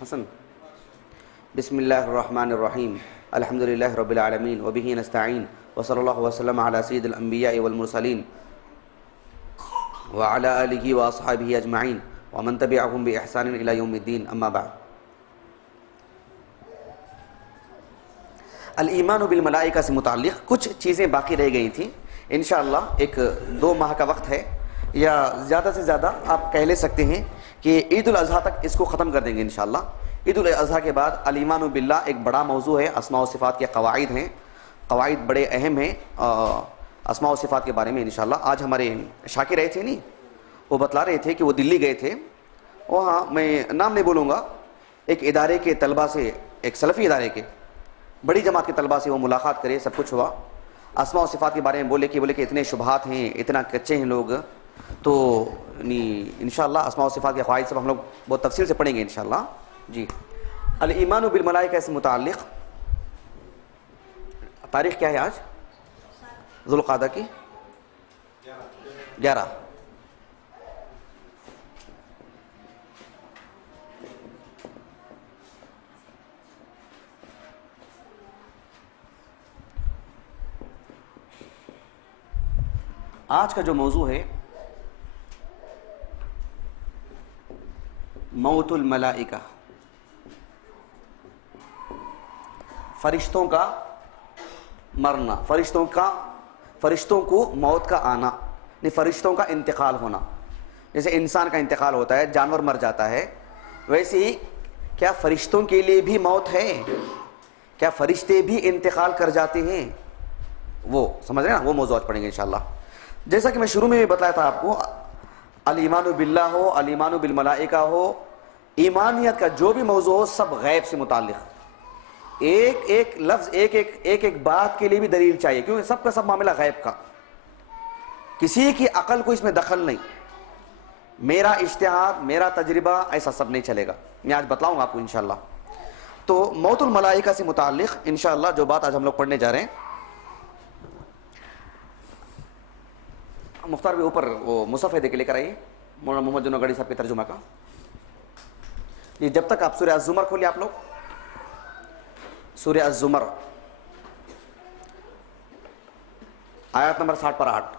حسن بسم اللہ الرحمن الرحیم الحمد للہ رب العالمین وبہ نستعین وصلی اللہ وسلم علی سید الانبیاء والمرسلین وعلی آلہ واصحابہ اجمعین ومن تبعہم بإحسان الی یوم الدین اما بعد. الایمان بالملائکہ سے متعلق کچھ چیزیں باقی رہ گئی تھیں. انشاءاللہ ایک 2 ماہ کا وقت ہے، یا زیادہ سے زیادہ آپ کہہ لے سکتے ہیں کہ عید الاضحیٰ تک اس کو ختم کر دیں گے انشاءاللہ. عید الاضحیٰ کے بعد الایمان باللہ ایک بڑا موضوع ہے. اسماء و صفات کے قواعد ہیں، قواعد بڑے اہم ہیں اسماء و صفات کے بارے میں انشاءاللہ. آج ہمارے شاکر رہے تھے نہیں، وہ بتلا رہے تھے کہ وہ دلی گئے تھے. وہاں میں نام نہیں بولوں گا، ایک ادارے کے طلبہ سے، ایک سلفی ادارے کے بڑی جماعت کے طلبہ سے وہ ملاقات کرے، سب کچھ ہوا. اسماء و صفات کے بارے میں بولے کہ اتنے شبہات ہیں، اتنا کچے ہیں لوگ. تو انشاءاللہ اسماء و صفات کے قواعد سب ہم لوگ بہت تفصیل سے پڑھیں گے انشاءاللہ. جی، الایمان بالملائکہ سے متعلق تاریخ کیا ہے آج؟ ذوالقعدہ کی 11. آج کا جو موضوع ہے موت الملائکہ، فرشتوں کا مرنا، فرشتوں کو موت کا آنا، نہیں فرشتوں کا انتقال ہونا. جیسے انسان کا انتقال ہوتا ہے، جانور مر جاتا ہے، ویسے ہی کیا فرشتوں کے لیے بھی موت ہے؟ کیا فرشتے بھی انتقال کر جاتے ہیں؟ وہ سمجھ رہے ہیں نا، وہ موضوعات پڑھیں گے انشاءاللہ. جیسا کہ میں شروع میں بھی بتایا تھا آپ کو، الایمان باللہ ہو، الایمان بالملائکہ ہو، ایمانیت کا جو بھی موضوع ہو، سب غیب سے متعلق. ایک ایک لفظ، ایک ایک بات کے لیے بھی دلیل چاہیے، کیونکہ سب کا سب معاملہ غیب کا، کسی کی عقل کو اس میں دخل نہیں. میرا اجتہاد، میرا تجربہ، ایسا سب نہیں چلے گا. میں آج بتلاؤں گا آپ کو انشاءاللہ. تو موت الملائکہ سے متعلق انشاءاللہ جو بات آج ہم لوگ پڑھنے جا رہے ہیں، مختار بھی اوپر وہ مصحف دے کے لے کر آئیے، مولانا محمد جنو گڑی صاحب کے ترجمہ کا. یہ جب تک آپ سورہ الزمر کھولیں، آپ لوگ سورہ الزمر آیت نمبر 60 پر 8.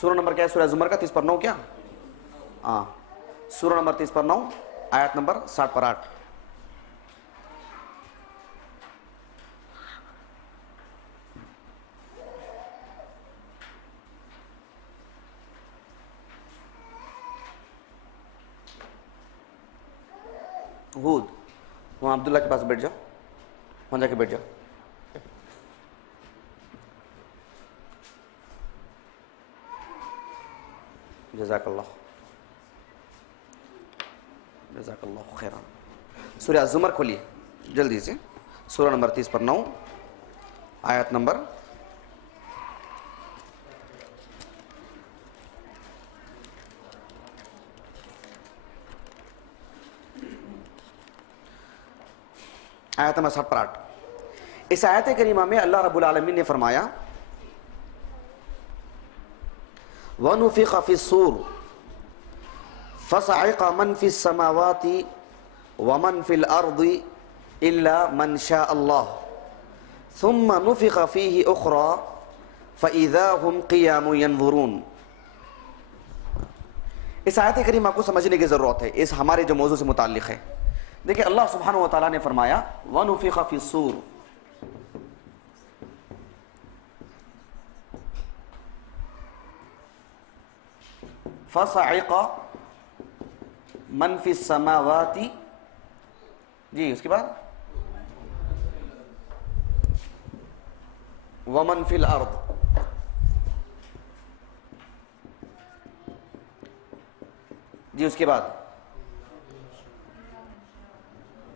سورہ نمبر کیا ہے سورہ الزمر کا؟ 30 پر 9 کیا؟ ہاں، سورہ نمبر 30 پر 9 آیت نمبر 60 پر 8. ہود، وہاں عبداللہ کے پاس بیٹھ جاؤ، وہاں جا کے بیٹھ جاؤ. جزاک اللہ، جزاک اللہ خیرا. سورہ الزمر کھولیے جلدی سے، سورہ نمبر 30 پر 9 آیت نمبر آیت نمبر 60 پر 8. اس آیت کریمہ میں اللہ رب العالمین نے فرمایا وَنُفِخَ فِي الصُّورِ فَصَعِقَ مَنْ فِي السَّمَاوَاتِ وَمَنْ فِي الْأَرْضِ إِلَّا مَنْ شَاءَ اللَّهُ ثُمَّ نُفِخَ فِيهِ أُخْرَى فَإِذَا هُمْ قِيَامٌ يَنْظُرُونَ. اس آیت کریمہ کو سمجھنے کی ضرورت ہے، اس ہمارے جو موضوع سے متعلق ہے. دیکھیں اللہ سبحانہ و تعالیٰ نے فرمایا وَنُفِخَ فِي الصُّورِ، فَصَعِقَ مَنْ فِي السَّمَاوَاتِ، جی اس کے بعد وَمَنْ فِي الْأَرْضِ، جی اس کے بعد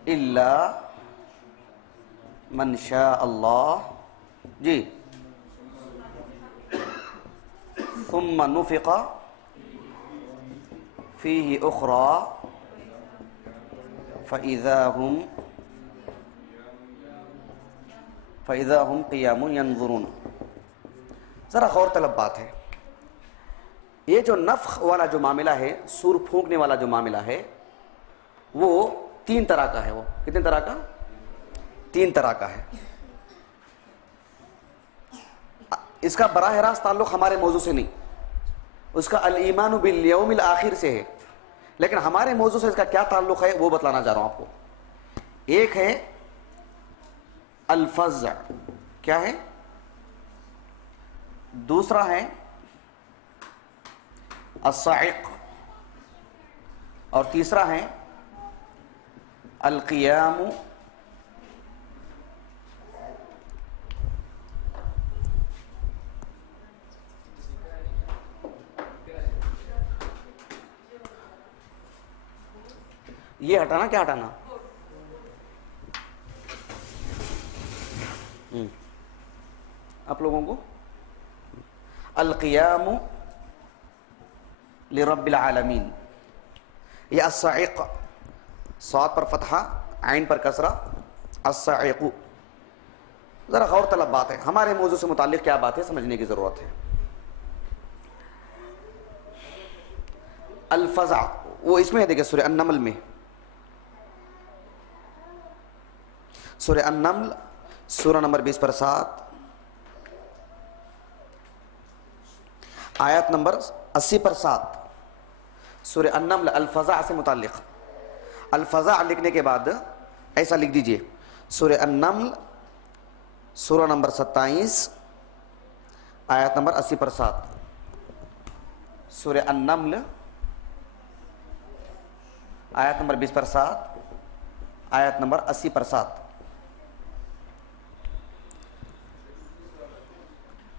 إِلَّا مَنْ شَاءَ اللَّهُ، جی ثُمَّ نُفِخَ فِيهِ أُخْرَى فَإِذَا هُمْ قِيَامٌ يَنْظُرُونَ. ذرا غور طلب بات ہے، یہ جو نفخ والا جو معاملہ ہے، سور پھونکنے والا جو معاملہ ہے، وہ 3 طرح کا ہے. وہ کتنے طرح کا؟ 3 طرح کا ہے. اس کا براہ راست تعلق ہمارے موضوع سے نہیں, اس کا الایمان بالیوم الاخر سے ہے, لیکن ہمارے موضوع سے اس کا کیا تعلق ہے وہ بتلانا چاہ رہا ہوں آپ کو. ایک ہے الفزع, کیا ہے؟ دوسرا ہے الصاعق, اور تیسرا ہے القیام. یہ ہٹانا, کیا ہٹانا؟ آپ لوگوں کو القیام لرب العالمین. یہ الصاعق, صاد پر فتحہ, عین پر کسرہ, الصاعق. ذرا غور طلب بات ہے, ہمارے موضوع سے متعلق کیا بات ہے سمجھنے کی ضرورت ہے. الفزع وہ اس میں ہے, دیکھیں سورہ النمل میں, سورہ النمل سورہ نمبر 20 پر 7, آیت نمبر 80 پر 7. سورہ النمل الفزع سے متعلق. الفزع لکھنے کے بعد ایسا لکھ دیجئے, سورہ النمل سورہ نمبر 27 آیت نمبر 80 پر 7. سورہ النمل آیت نمبر 20 پر 7, آیت نمبر 80 پر 7.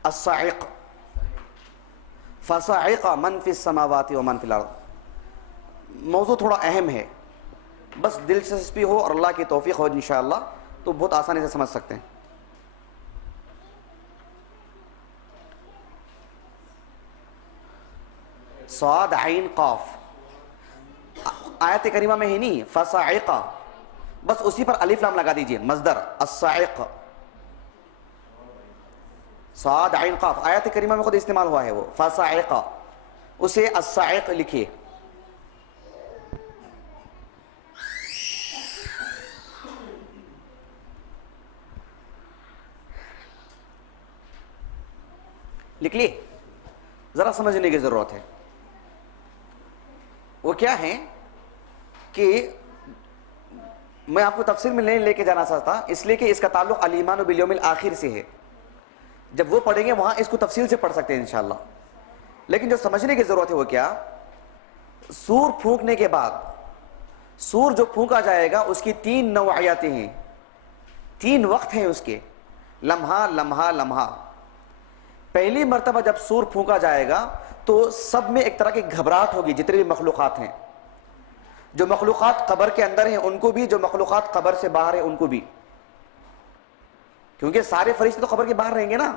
الصاعق فصعق من فی السماوات ومن فی الارض. موضوع تھوڑا اہم ہے, بس دلچسپی ہو اور اللہ کی توفیق ہو انشاءاللہ تو بہت آسانی سے سمجھ سکتے ہیں. صاد عین قاف, آیت کریمہ میں ہی نہیں, فصعق, بس اسی پر الف لام لگا دیجئے, مصدر الصاعق. صاد عین قاف آیت کریمہ میں خود استعمال ہوا ہے, وہ فصعق, اسے الصاعق لکھیے. لکھ لیے, ذرا سمجھنے کی ضرورت ہے. وہ کیا ہے کہ میں آپ کو تفسیر میں نہیں لے کے جانا چاہتا, اس لیے کہ اس کا تعلق الایمان بالیوم الاخر سے ہے. جب وہ پڑھیں گے وہاں اس کو تفصیل سے پڑھ سکتے ہیں انشاءاللہ. لیکن جو سمجھنے کی ضرورت ہے وہ کیا, سور پھونکنے کے بعد, سور جو پھونکا جائے گا اس کی 3 نوعیتیں ہیں, 3 وقت ہیں اس کے, لمحہ لمحہ لمحہ. پہلی مرتبہ جب سور پھونکا جائے گا تو سب میں ایک طرح کی گھبراہٹ ہوگی, جتنے بھی مخلوقات ہیں, جو مخلوقات قبر کے اندر ہیں ان کو بھی, جو مخلوقات قبر سے باہر ہیں ان کو بھی, کیونکہ سارے فرشتے تو قبر کے باہر رہیں گے نا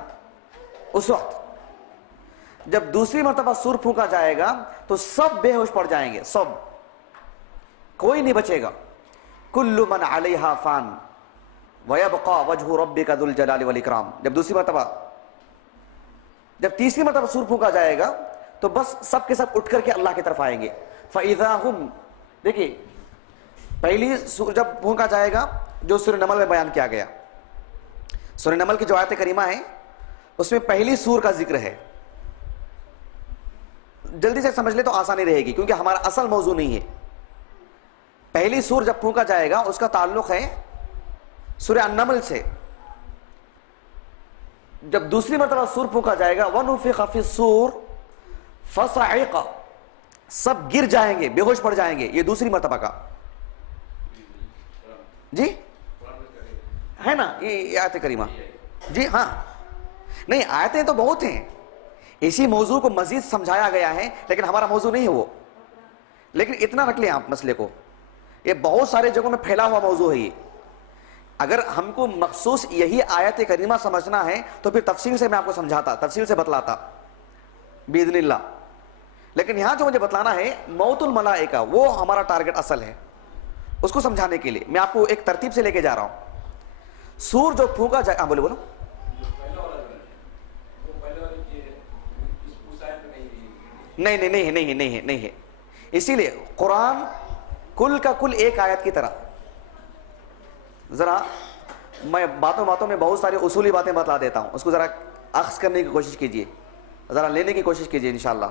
اس وقت. جب دوسری مرتبہ سور پھونکا جائے گا تو سب بے ہوش پڑ جائیں گے, سب, کوئی نہیں بچے گا. کل من علیہا فان ویبقى وجہ ربک ذو الجلال والاکرام. جب دوسری مرتبہ, جب تیسری مرتبہ سور پھونکا جائے گا تو بس سب کے سب اٹھ کر کے اللہ کی طرف آئیں گے. فَإِذَا هُمْ, دیکھیے پہلی سور جب پھونکا جائے گا جو سورہ نمل میں بیان کیا گیا, سورہ نمل کی جو آیت کریمہ ہے اس میں پہلی سور کا ذکر ہے. جلدی سے سمجھ لے تو آسانی رہے گی کیونکہ ہمارا اصل موضوع نہیں ہے. پہلی سور جب پھونکا جائے گا اس کا تعلق ہے سورہ النمل سے. جب دوسری مرتبہ سور پھونکا جائے گا وَنُفِخَ فِي الصُّورِ فَصَعِقَ, سب گر جائیں گے, بے ہوش پڑ جائیں گے. یہ دوسری مرتبہ کا جی ہے نا, یہ آیت کریمہ جی ہاں. نہیں, آیتیں تو بہت ہیں, اسی موضوع کو مزید سمجھایا گیا ہے لیکن ہمارا موضوع نہیں ہے وہ. لیکن اتنا رکھ لیں آپ مسئلے کو, یہ بہت سارے جگہوں میں پھیلا ہوا موضوع ہے یہ. اگر ہم کو مخصوص یہی آیت کریمہ سمجھنا ہے تو پھر تفصیل سے میں آپ کو سمجھاتا, تفصیل سے بتلاتا باذن اللہ. لیکن یہاں جو مجھے بتلانا ہے موت الملائکہ, وہ ہمارا ٹارگٹ اصل ہے. اس کو سمجھانے کے لیے میں آپ کو ایک ترتیب سے لے کے جا رہا ہوں. سور جو پھونکا جائے, بولو بولو. نہیں نہیں نہیں نہیں نہیں ہے. اسی لیے قرآن کل کا کل ایک آیت کی طرح. ذرا میں باتوں میں بہت ساری اصولی باتیں بتلا دیتا ہوں, اس کو ذرا اخذ کرنے کی کوشش کیجئے, ذرا لینے کی کوشش کیجئے انشاءاللہ.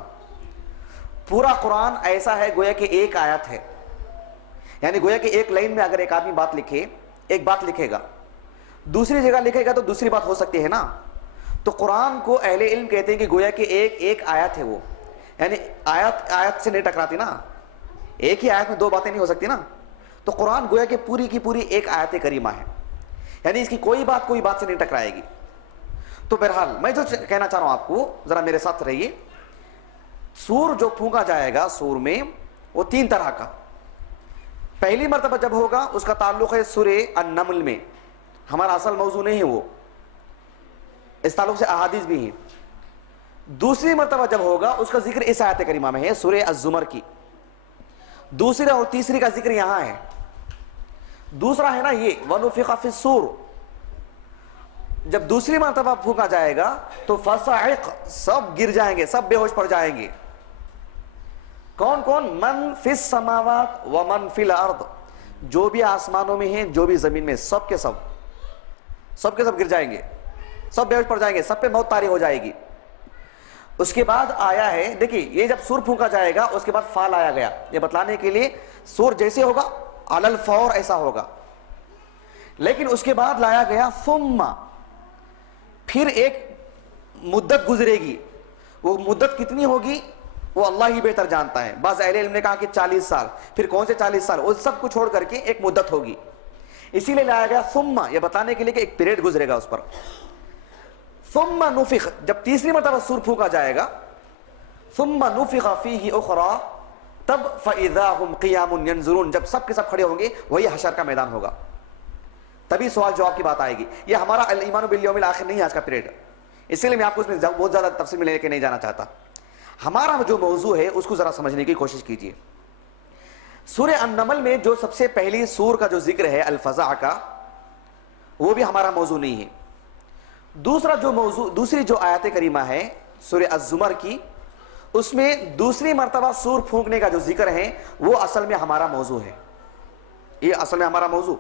پورا قرآن ایسا ہے گویا کہ ایک آیت ہے, یعنی گویا کہ ایک لائن میں اگر ایک آدمی بات لکھے, ایک بات لکھے گا, دوسری جگہ لکھے گا تو دوسری بات ہو سکتی ہے نا. تو قرآن کو اہل علم کہتے ہیں کہ گویا کہ ایک آیت ہے وہ, یعنی آیت سے نہیں ٹکراتی نا, ایک ہی آیت میں دو باتیں نہیں ہو سکتی نا. تو قرآن گویا کہ پوری کی پوری ایک آیت کریمہ ہے, یعنی اس کی کوئی بات سے نہیں ٹکرائے گی. تو بہرحال میں جو کہنا چاہ رہا ہوں آپ کو, ذرا میرے ساتھ رہیے. سور جو پھونکا جائے گا سور میں, وہ تین طرح کا. پہلی مرتبہ جب ہوگا اس کا تعلق ہے سورہ النمل میں, ہمارا اصل موضوع نہیں ہے وہ, اس تعلق سے احادیث بھی ہیں. دوسری مرتبہ جب ہوگا اس کا ذکر اس آیت کریمہ میں ہے, سورہ الزمر کی. دوسری اور تیسری کا ذکر یہاں ہے. دوسرا ہے نا یہ وَنُفِخَ فِي الصُّورِ, جب دوسری مرتبہ پھونکا جائے گا تو فَصَعِقَ, سب گر جائیں گے, سب بے ہوش پڑ جائیں گے. کون کون؟ من فی السماوات ومن فی الارض, جو بھی آسمانوں میں ہیں جو بھی زمین میں, سب کے سب گر جائیں گے, سب بے ہوش پڑ جائیں گے, سب پہ موت طاری ہو جائے گی. اس کے بعد آیا ہے, دیکھیے یہ جب سور پھونکا جائے گا اس کے بعد فال آیا گیا, یہ بتلانے کے لیے سور جیسے ہوگا علی الفور ایسا ہوگا. لیکن اس کے بعد لایا گیا ثم, پھر ایک مدت گزرے گی. وہ مدت کتنی ہوگی وہ اللہ ہی بہتر جانتا ہے. بعض اہل علم نے کہا کہ 40 سال, پھر کون سے 40 سال, اس سب کو چھوڑ کر کے ایک مدت ہوگی. اسی لیے لایا گیا ثم, یہ بتانے کے لیے کہ ایک پیریڈ گزرے گا اس پر. ثم نفخ, جب تیسری مرتبہ سور پھونکا جائے گا, ثم نفخ فیہ اخری, تب فاذا هم قیام ینظرون, جب سب کے سب کھڑے ہوں گے وہی حشر کا میدان ہوگا, تبھی سوال جواب کی بات آئے گی. یہ ہمارا الایمان بالیوم الاخر نہیں ہے آج کا پیریڈ, اسی لیے میں آپ کو اس میں بہت زیادہ تفصیل میں لے کے نہیں جانا چاہتا. ہمارا جو موضوع ہے اس کو ذرا سمجھنے کی کوشش کیجیے. سورہ النمل میں جو سب سے پہلی سور کا جو ذکر ہے الفزع کا, وہ بھی ہمارا موضوع نہیں ہے. دوسری جو آیت کریمہ ہے سورہ الزمر کی, اس میں دوسری مرتبہ سور پھونکنے کا جو ذکر ہے وہ اصل میں ہمارا موضوع ہے. یہ اصل میں ہمارا موضوع,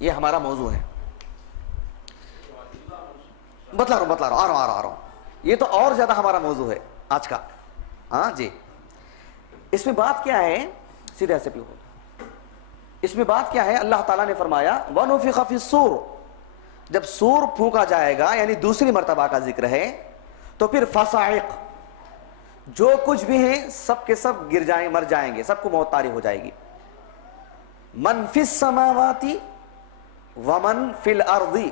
یہ ہمارا موضوع ہے. بتلا رہا ہوں, آ رہا ہوں. یہ تو اور زیادہ ہمارا موضوع ہے آج کا. ہاں جی, اس میں بات کیا ہے, سیدھے ایسے بھی ہو, اس میں بات کیا ہے؟ اللہ تعالیٰ نے فرمایا وَنُفِخَ فِي الصُّورِ, جب سور پھونکا جائے گا یعنی دوسری مرتبہ کا ذکر ہے, تو پھر فَصَعِقَ, جو کچھ بھی ہیں سب کے سب گر جائیں, مر جائیں گے, سب کو موت طاری ہو جائے گی. مَن فِي السَّمَاوَاتِ وَمَن فِي الْأَرْضِ,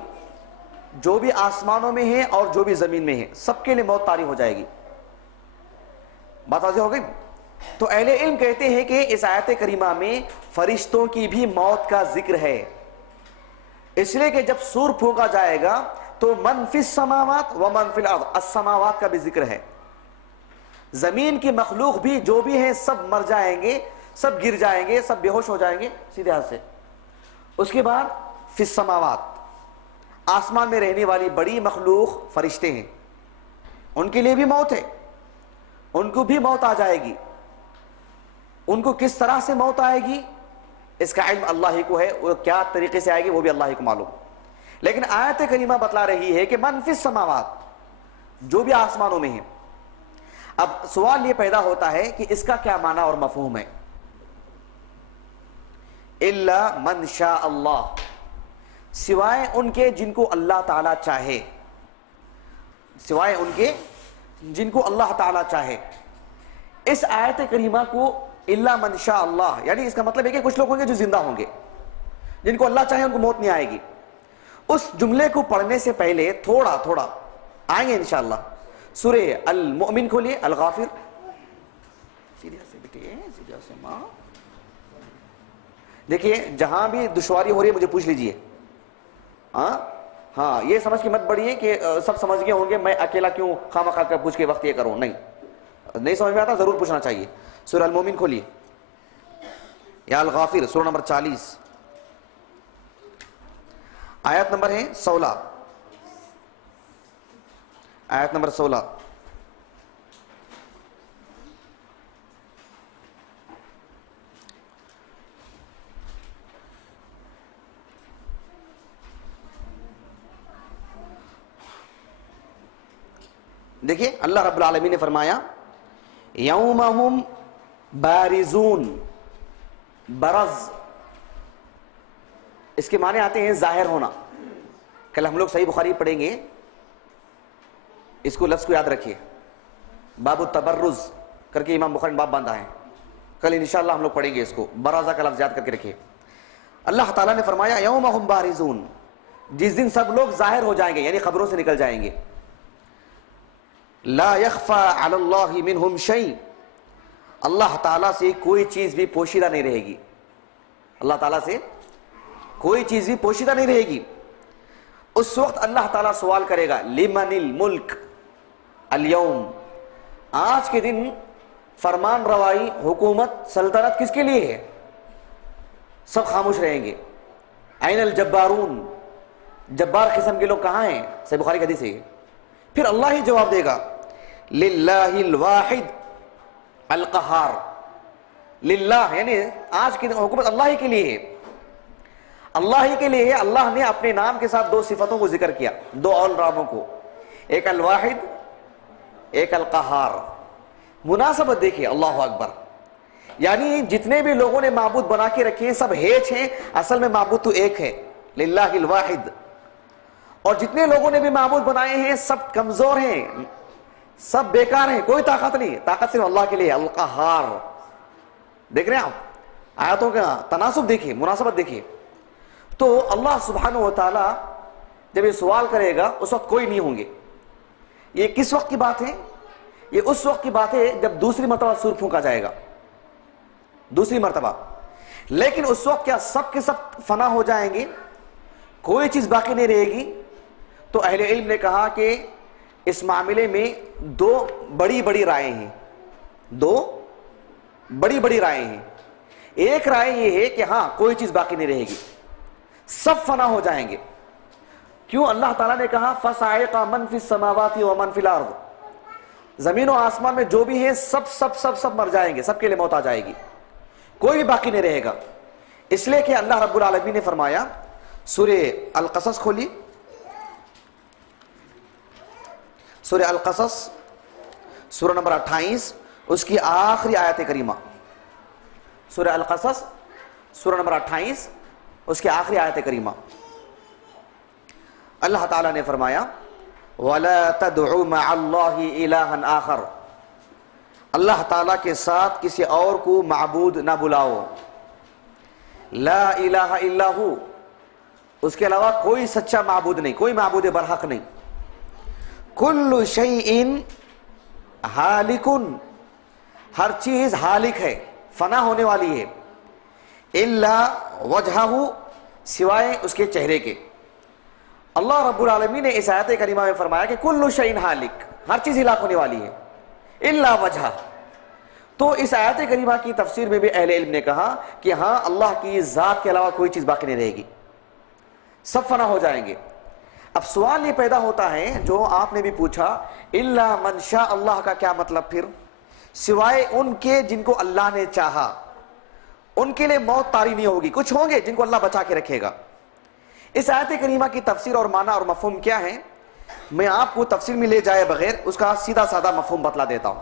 جو بھی آسمانوں میں ہیں اور جو بھی زمین میں ہیں سب کے لیے موت طاری ہو جائے گی. بات واضح ہو گئی؟ تو اہل علم کہتے ہیں کہ اس آیت کریمہ میں فرشتوں کی بھی موت کا ذکر ہے, اس لیے کہ جب سور پھونکا جائے گا تو من فی السماوات ومن فی الارض, السماوات کا بھی ذکر ہے, زمین کی مخلوق بھی جو بھی ہیں سب مر جائیں گے, سب گر جائیں گے, سب بے ہوش ہو جائیں گے سیدھے ہاتھ سے. اس کے بعد فی السماوات, آسمان میں رہنے والی بڑی مخلوق فرشتے ہیں, ان کے لیے بھی موت ہے, ان کو بھی موت آ جائے گی. ان کو کس طرح سے موت آئے گی اس کا علم اللہ ہی کو ہے, وہ کیا طریقے سے آئے گی وہ بھی اللہ ہی کو معلوم. لیکن آیت کریمہ بتلا رہی ہے کہ من فی السماوات, جو بھی آسمانوں میں ہیں. اب سوال یہ پیدا ہوتا ہے کہ اس کا کیا معنی اور مفہوم ہے؟ الا من شاء اللہ, سوائے ان کے جن کو اللہ تعالیٰ چاہے, سوائے ان کے جن کو اللہ تعالیٰ چاہے. اس آیت کریمہ کو الا من شاء اللہ, یعنی اس کا مطلب ہے کہ کچھ لوگ ہوں گے جو زندہ ہوں گے, جن کو اللہ چاہے ان کو موت نہیں آئے گی. اس جملے کو پڑھنے سے پہلے تھوڑا آئیں گے انشاءاللہ. سورہ المؤمن کھولیے, الغافر, سیدھے سے بیٹے, سیدھے سے ماں. دیکھیے جہاں بھی دشواری ہو رہی ہے مجھے پوچھ لیجئے. ہاں یہ سمجھ کے مت بڑھیے کہ سب سمجھ گئے ہوں گے, میں اکیلا کیوں خواہ کر پوچھ کے وقت یہ کروں. نہیں سمجھ میں آتا ضرور پوچھنا چاہیے. سورہ المومن کھولیے یا الغافر, سورہ نمبر 40, آیت نمبر ہے 16, آیت نمبر 16. دیکھیے اللہ رب العالمین نے فرمایا یوم ہم بارزون، برز اس کے معنی آتے ہیں ظاہر ہونا. کل ہم لوگ صحیح بخاری پڑھیں گے، اس کو لفظ کو یاد رکھیے، باب التبرز کر کے امام بخاری نے باب باندھا ہے، کل انشاءاللہ ہم لوگ پڑھیں گے اس کو. برازہ کا لفظ یاد کر کے رکھیے. اللہ تعالیٰ نے فرمایا یوم ہم بارزون، جس دن سب لوگ ظاہر ہو جائیں گے، یعنی خبروں سے نکل جائیں گے. لا یخفی علی اللہ منہم شیء، اللہ تعالیٰ سے کوئی چیز بھی پوشیدہ نہیں رہے گی. اللہ تعالیٰ سے کوئی چیز بھی پوشیدہ نہیں رہے گی. اس وقت اللہ تعالیٰ سوال کرے گا لمن الملک اليوم، آج کے دن فرمان روائی، حکومت، سلطنت کس کے لیے ہے؟ سب خاموش رہیں گے. این الجبارون، جبار قسم کے لوگ کہاں ہیں؟ صحیح بخاری کی حدیث ہے. پھر اللہ ہی جواب دے گا للہ الواحد القہار، للہ یعنی آج کی حکومت اللہ ہی کے لیے ہے، اللہ ہی کے لیے ہے. اللہ نے اپنے نام کے ساتھ دو صفتوں کو ذکر کیا، دو اول ناموں کو، ایک الواحد ایک القہار. مناسبت دیکھیے، اللہ اکبر. یعنی جتنے بھی لوگوں نے معبود بنا کے رکھے ہیں سب ہیچ ہیں، اصل میں معبود تو ایک ہے، للہ الواحد. اور جتنے لوگوں نے بھی معبود بنائے ہیں سب کمزور ہیں، سب بیکار ہیں، کوئی طاقت نہیں، طاقت صرف اللہ کے لیے. القہار. دیکھ رہے ہیں آپ آیاتوں کا تناسب دیکھیے، مناسبت دیکھیے. تو اللہ سبحانہ و تعالی جب یہ سوال کرے گا اس وقت کوئی نہیں ہوں گے. یہ کس وقت کی بات ہے؟ یہ اس وقت کی بات ہے جب دوسری مرتبہ سور پھونکا جائے گا، دوسری مرتبہ. لیکن اس وقت کیا سب کے سب فنا ہو جائیں گے؟ کوئی چیز باقی نہیں رہے گی؟ تو اہل علم نے کہا کہ اس معاملے میں دو بڑی بڑی رائے ہیں، دو بڑی بڑی رائے ہیں. ایک رائے یہ ہے کہ ہاں کوئی چیز باقی نہیں رہے گی، سب فنا ہو جائیں گے. کیوں؟ اللہ تعالیٰ نے کہا فَصَعِقَ مَنْ فِي السَّمَاوَاتِ وَمَنْ فِي الْأَرْضِ، زمین و آسمان میں جو بھی ہیں سب سب سب سب مر جائیں گے، سب کے لیے موت آ جائے گی، کوئی بھی باقی نہیں رہے گا. اس لیے کہ اللہ رب العالمین نے فرمایا، سورہ القصص کھولی، سورہ القصص سورہ نمبر 28 اس کی آخری آیت کریمہ. سورہ القصص سورہ نمبر 28 اس کی آخری آیت کریمہ. اللہ تعالیٰ نے فرمایا وَلَا تَدْعُ مَعَ اللَّهِ إِلَٰهًا آخر، اللہ تعالیٰ کے ساتھ کسی اور کو معبود نہ بلاؤ. لا الہ الا ہو، اس کے علاوہ کوئی سچا معبود نہیں، کوئی معبود برحق نہیں. کل شیء ہالک، ہر چیز ہالک ہے، فنا ہونے والی ہے. الا وجہہ، سوائے اس کے چہرے کے. اللہ رب العالمین نے اس آیت کریمہ میں فرمایا کہ کل شیء ہالک، ہر چیز ہلاک ہونے والی ہے، الا وجہ. تو اس آیت کریمہ کی تفسیر میں بھی اہل علم نے کہا کہ ہاں اللہ کی ذات کے علاوہ کوئی چیز باقی نہیں رہے گی، سب فنا ہو جائیں گے. اب سوال یہ پیدا ہوتا ہے جو آپ نے بھی پوچھا، الا من شاء اللہ کا کیا مطلب؟ پھر سوائے ان کے جن کو اللہ نے چاہا، ان کے لیے موت طاری نہیں ہوگی. کچھ ہوں گے جن کو اللہ بچا کے رکھے گا. اس آیت کریمہ کی تفسیر اور معنی اور مفہوم کیا ہے؟ میں آپ کو تفسیر میں لے جائے بغیر اس کا سیدھا سادہ مفہوم بتلا دیتا ہوں.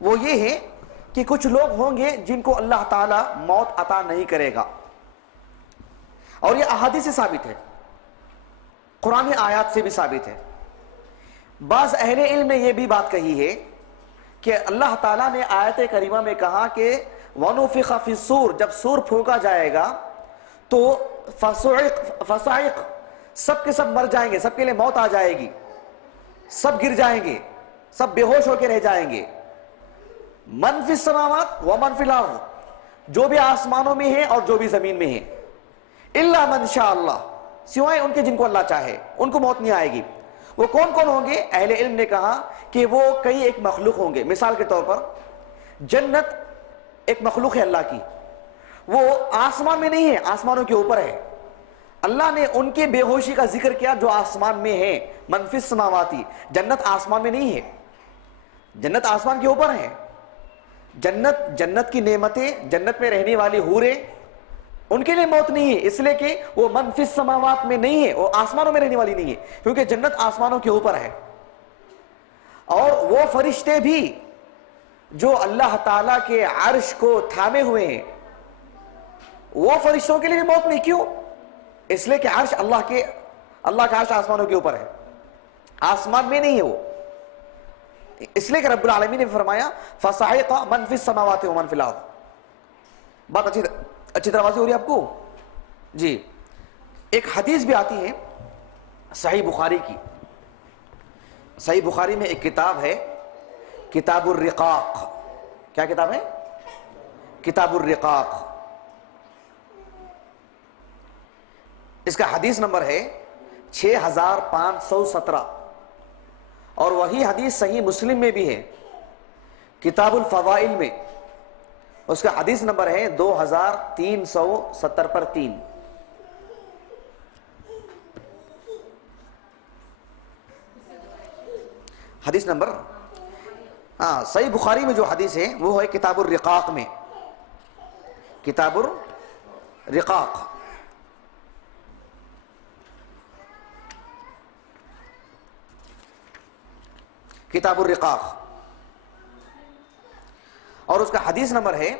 وہ یہ ہے کہ کچھ لوگ ہوں گے جن کو اللہ تعالی موت عطا نہیں کرے گا، اور یہ احادیث سے ثابت ہے، قرآن آیات سے بھی ثابت ہے. بعض اہل علم نے یہ بھی بات کہی ہے کہ اللہ تعالیٰ نے آیت کریمہ میں کہا کہ وَنُفِخَ فِي الصُّورِ، جب سور پھونکا جائے گا تو فَصَعِقَ، سب کے سب مر جائیں گے، سب کے لیے موت آ جائے گی، سب گر جائیں گے، سب بے ہوش ہو کے رہ جائیں گے. من فی السماوات ومن فی الارض، جو بھی آسمانوں میں ہے اور جو بھی زمین میں ہے. الا من شاء اللہ، سوائے ان کے جن کو اللہ چاہے، ان کو موت نہیں آئے گی. وہ کون کون ہوں گے؟ اہل علم نے کہا کہ وہ کئی ایک مخلوق ہوں گے. مثال کے طور پر جنت ایک مخلوق ہے اللہ کی، وہ آسمان میں نہیں ہے، آسمانوں کے اوپر ہے. اللہ نے ان کے بے ہوشی کا ذکر کیا جو آسمان میں ہے. من فی السماواتی، جنت آسمان میں نہیں ہے، جنت آسمان کے اوپر ہے. جنت کی نعمتیں، جنت میں رہنے والی حوریں، ان کے لیے موت نہیں ہے، اس لیے کہ وہ من فی السماوات میں نہیں ہے، وہ آسمانوں میں رہنے والی نہیں ہے، کیونکہ جنت آسمانوں کے اوپر ہے. اور وہ فرشتے بھی جو اللہ تعالیٰ کے عرش کو تھامے ہوئے ہیں، وہ فرشتوں کے لیے بھی موت نہیں. کیوں؟ اس لیے کہ عرش اللہ کا عرش آسمانوں کے اوپر ہے، آسمان میں نہیں ہے وہ. اس لیے کہ رب العالمین نے فرمایا فَصَعِقَ مَنْ فِي السَّمَاوَاتِ وَمَنْ فِي الْأَرْضِ. بات اچھی طرح واضح ہو رہی ہے آپ کو؟ جی. ایک حدیث بھی آتی ہے صحیح بخاری کی. صحیح بخاری میں ایک کتاب ہے کتاب الرقاق. کیا کتاب ہے؟ کتاب الرقاق. اس کا حدیث نمبر ہے 6517، اور وہی حدیث صحیح مسلم میں بھی ہے کتاب الفضائل میں. اس کا حدیث نمبر ہے 2370 پر 3. حدیث نمبر صحیح بخاری میں جو حدیث ہے وہ ہے کتاب الرقاق میں. کتاب الرقاق. کتاب الرقاق، اور اس کا حدیث نمبر ہے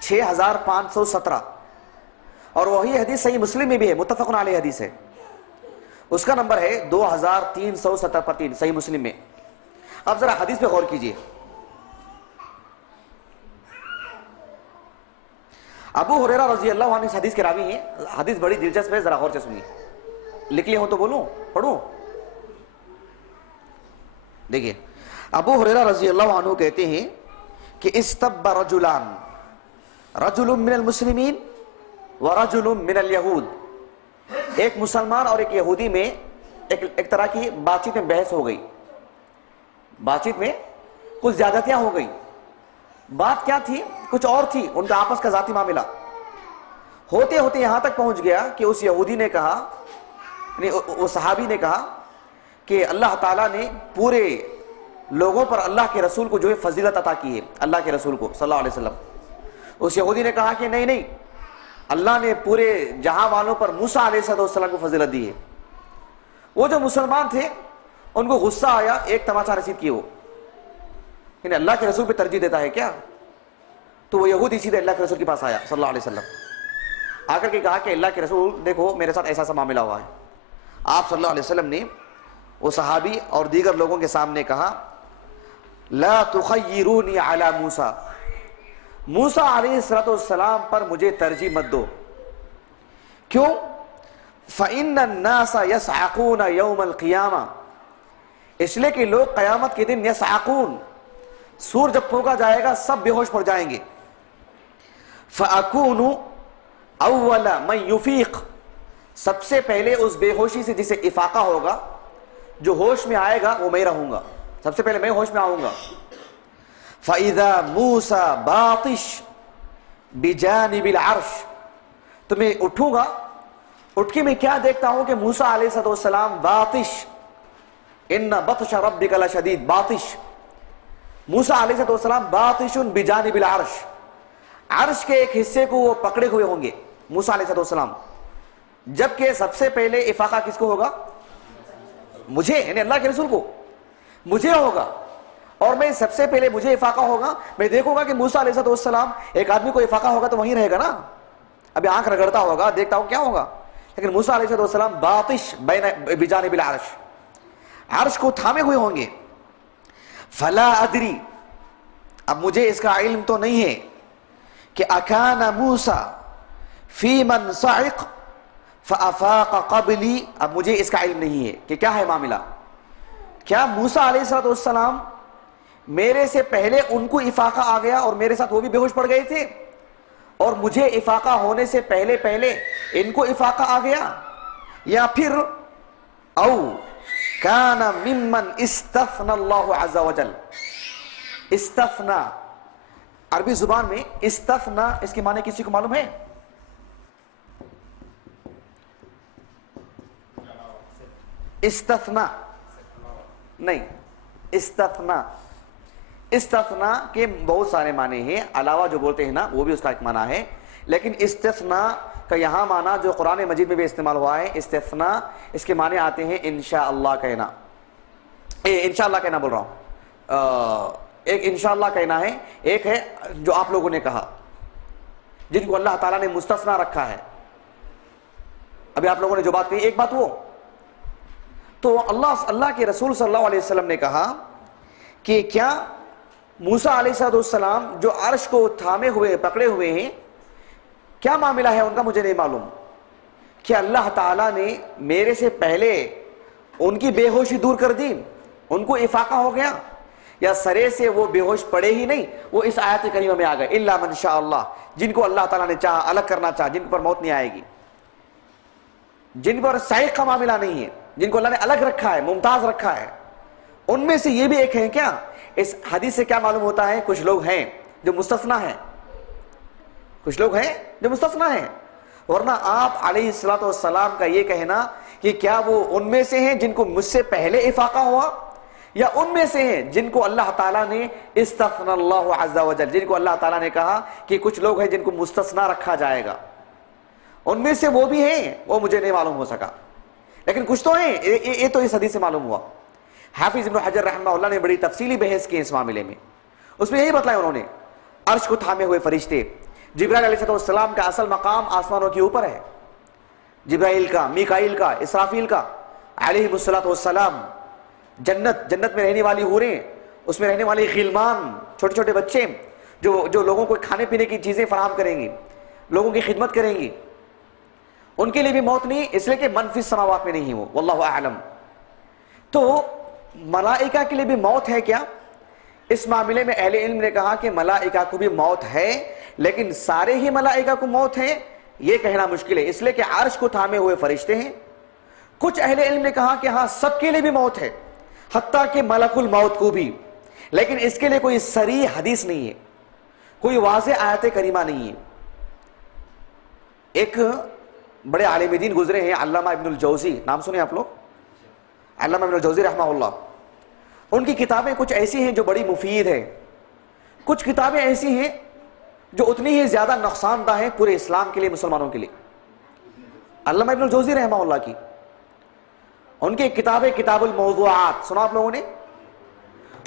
6517، اور وہی حدیث صحیح مسلم میں بھی ہے، متفق علیہ حدیث ہے. اس کا نمبر ہے 2370 پر 3 صحیح مسلم میں. اب ذرا حدیث پہ غور کیجئے. ابو ہریرہ رضی اللہ عنہ اس حدیث کے راوی ہیں. حدیث بڑی دلچسپ ہے، ذرا غور سے سنیے. لکھ لیے ہو تو بولوں، پڑھوں؟ دیکھیے ابو ہریرہ رضی اللہ عنہ کہتے ہیں کہ استب رجلان، رجل من المسلمین ورجل من الیہود. ایک مسلمان اور ایک یہودی میں ایک طرح کی بات چیت میں بحث ہو گئی. بات چیت میں کچھ زیادتیاں ہو گئی. بات کیا تھی؟ کچھ اور تھی، ان کا آپس کا ذاتی معاملہ. ہوتے ہوتے یہاں تک پہنچ گیا کہ اس یہودی نے کہا، یعنی وہ صحابی نے کہا کہ اللہ تعالیٰ نے پورے لوگوں پر اللہ کے رسول کو جو ہے فضیلت عطا کی ہے، اللہ کے رسول کو صلی اللہ علیہ وسلم. اس یہودی نے کہا کہ نہیں، اللہ نے پورے جہاں والوں پر موسیٰ علیہ السلام کو فضیلت دی ہے. وہ جو مسلمان تھے ان کو غصہ آیا، ایک تماچا رسید کیے. وہ یعنی اللہ کے رسول پہ ترجیح دیتا ہے کیا؟ تو وہ یہودی سیدھے اللہ کے رسول کے پاس آیا صلی اللہ علیہ وسلم. آ کر کے کہا کہ اللہ کے رسول دیکھو میرے ساتھ ایسا معاملہ ہوا ہے. آپ صلی اللہ علیہ وسلم نے وہ صحابی اور دیگر لوگوں کے سامنے کہا لا تخیرونی علی موسیٰ، موسیٰ علیہ السلام پر مجھے ترجیح مت دو. کیوں؟ فَإِنَّ النَّاسَ يَسْعَقُونَ يَوْمَ الْقِيَامَةِ، اس لیے کہ لوگ قیامت کے دن یسعقون، سور جب پھونکا جائے گا سب بے ہوش پڑ جائیں گے. فَأَكُونُ أَوَّلَ مَنْ يُفِيقُ، سب سے پہلے اس بے ہوشی سے جسے افاقہ ہوگا، جو ہوش میں آئے گا وہ میں رہوں گا، سب سے پہلے میں ہوش میں آؤں گا. فَإِذَا مُوسَى بَاطِشْ بِجَانِبِ الْعَرْشِ، تو میں اٹھوں گا، اٹھ کے میں کیا دیکھتا ہوں کہ موسیٰ علیہ السلام باطش، اِنَّ بَطْشَ رَبِّكَ لَشَدِيدٌ، باطش، موسیٰ علیہ السلام باطش بِجَانِبِ الْعَرْشِ، عرش کے ایک حصے کو وہ پکڑے ہوئے ہوں گے موسیٰ علیہ السلام. جبکہ سب سے پہلے افاقہ کس کو ہوگا؟ مجھے، یعنی اللہ کے رسول کو مجھے ہوگا. اور میں سب سے پہلے مجھے افاقہ ہوگا. میں دیکھوں گا کہ موسیٰ علیہ السلام، ایک آدمی کو افاقہ ہوگا تو وہیں رہے گا نا، ابھی آنکھ رگڑتا ہوگا، دیکھتا ہوں کیا ہوگا. لیکن موسیٰ علیہ السلام باطش بجانب العرش، عرش کو تھامے ہوئے ہوں گے. فلا ادری، اب مجھے اس کا علم تو نہیں ہے کہ اکان موسیٰ فی من صعق فافاق قبلی، اب مجھے اس کا علم نہیں ہے کہ کیا ہے معاملہ. کیا موسیٰ علیہ السلام میرے سے پہلے ان کو افاقہ آ گیا اور میرے ساتھ وہ بھی بے ہوش پڑ گئے تھے، اور مجھے افاقہ ہونے سے پہلے ان کو افاقہ آ گیا، یا پھر او کان ممن استثنى اللہ عز وجل. استثنا، عربی زبان میں استثنا اس کی معنی کسی کو معلوم ہے؟ استثنا نہیں، استثنا، استثنا کے بہت سارے معنی ہیں، علاوہ جو بولتے ہیں نا وہ بھی اس کا ایک معنی ہے. لیکن استثنا کا یہاں معنی جو قرآن مجید میں بھی استعمال ہوا ہے، استثنا اس کے معنی آتے ہیں انشاءاللہ کہنا. انشاءاللہ کہنا بول رہا ہوں، ایک انشاءاللہ کہنا ہے، ایک ہے جو آپ لوگوں نے کہا جن کو اللہ تعالیٰ نے مستثنا رکھا ہے. ابھی آپ لوگوں نے جو بات کہی ایک بات وہ، تو اللہ کے رسول صلی اللہ علیہ وسلم نے کہا کہ کیا موسیٰ علیہ السلام جو عرش کو تھامے ہوئے پکڑے ہوئے ہیں، کیا معاملہ ہے ان کا مجھے نہیں معلوم، کہ اللہ تعالیٰ نے میرے سے پہلے ان کی بے ہوشی دور کر دی، ان کو افاقہ ہو گیا، یا سرے سے وہ بے ہوش پڑے ہی نہیں، وہ اس آیت کریمہ میں آ گئے الا من شاء اللہ، جن کو اللہ تعالیٰ نے چاہا الگ کرنا چاہا، جن پر موت نہیں آئے گی، جن پر سائق کا معاملہ نہیں ہے، جن کو اللہ نے الگ رکھا ہے، ممتاز رکھا ہے، ان میں سے یہ بھی ایک ہیں. کیا اس حدیث سے کیا معلوم ہوتا ہے؟ کچھ لوگ ہیں جو مستثنا ہیں، کچھ لوگ ہیں جو مستثنا ہیں، ورنہ آپ علیہ السلام کا یہ کہنا کہ کیا وہ ان میں سے ہیں جن کو مجھ سے پہلے افاقہ ہوا، یا ان میں سے ہیں جن کو اللہ تعالیٰ نے استثنى اللہ عز وجل، جن کو اللہ تعالیٰ نے کہا کہ کچھ لوگ ہیں جن کو مستثنا رکھا جائے گا، ان میں سے وہ بھی ہیں، وہ مجھے نہیں معلوم ہو سکا، لیکن کچھ تو ہیں. یہ تو اس حدیث سے معلوم ہوا. حافظ ابن حجر رحمہ اللہ نے بڑی تفصیلی بحث کی اس معاملے میں، اس میں یہی بتلایا انہوں نے، عرش کو تھامے ہوئے فرشتے، جبرائیل علیہ السلام کا اصل مقام آسمانوں کے اوپر ہے، جبرائیل کا، میکائیل کا، اسرافیل کا علیہ السلام، جنت میں رہنے والی حوریں، اس میں رہنے والے غلمان، چھوٹے چھوٹے بچے جو لوگوں کو کھانے پینے کی چیزیں فراہم کریں گی، لوگوں کی خدمت کریں گی، ان کے لیے بھی موت نہیں، اس لیے کہ من فی السماوات میں نہیں ہے وہ، واللہ اعلم. تو ملائکہ کے لیے بھی موت ہے کیا؟ اس معاملے میں اہل علم نے کہا کہ ملائکہ کو بھی موت ہے، لیکن سارے ہی ملائکہ کو موت ہے یہ کہنا مشکل ہے، اس لیے کہ عرش کو تھامے ہوئے فرشتے ہیں. کچھ اہل علم نے کہا کہ ہاں سب کے لیے بھی موت ہے، حتیٰ کہ ملک الموت کو بھی، لیکن اس کے لیے کوئی صریح حدیث نہیں ہے، کوئی واضح آیت کریمہ نہیں ہے. ایک بڑے عالم دین گزرے ہیں علامہ ابن الجوزی، نام سنے آپ لوگ؟ علامہ ابن الجوزی رحمہ اللہ، ان کی کتابیں کچھ ایسی ہیں جو بڑی مفید ہیں، کچھ کتابیں ایسی ہیں جو اتنی ہی زیادہ نقصان دہ ہیں پورے اسلام کے لیے، مسلمانوں کے لیے. علامہ ابن الجوزی رحمہ اللہ کی ان کی کتاب کتاب الموضوعات سنا آپ لوگوں نے؟